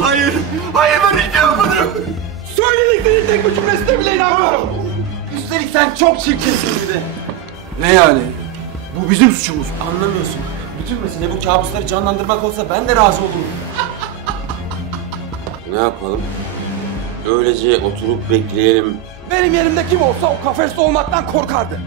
Hayır. Hayır, ben hiç yapmadım. Söylediklerinin tek bir cümlesine bile inanmıyorum. Üstelik sen çok çirkinsin bir de. Ne yani? Bu bizim suçumuz. Anlamıyorsun. Bütün mesele bu kabusları canlandırmak olsa ben de razı olurum. Ne yapalım? Öylece oturup bekleyelim. Benim yerimde kim olsa o kafeste olmaktan korkardı.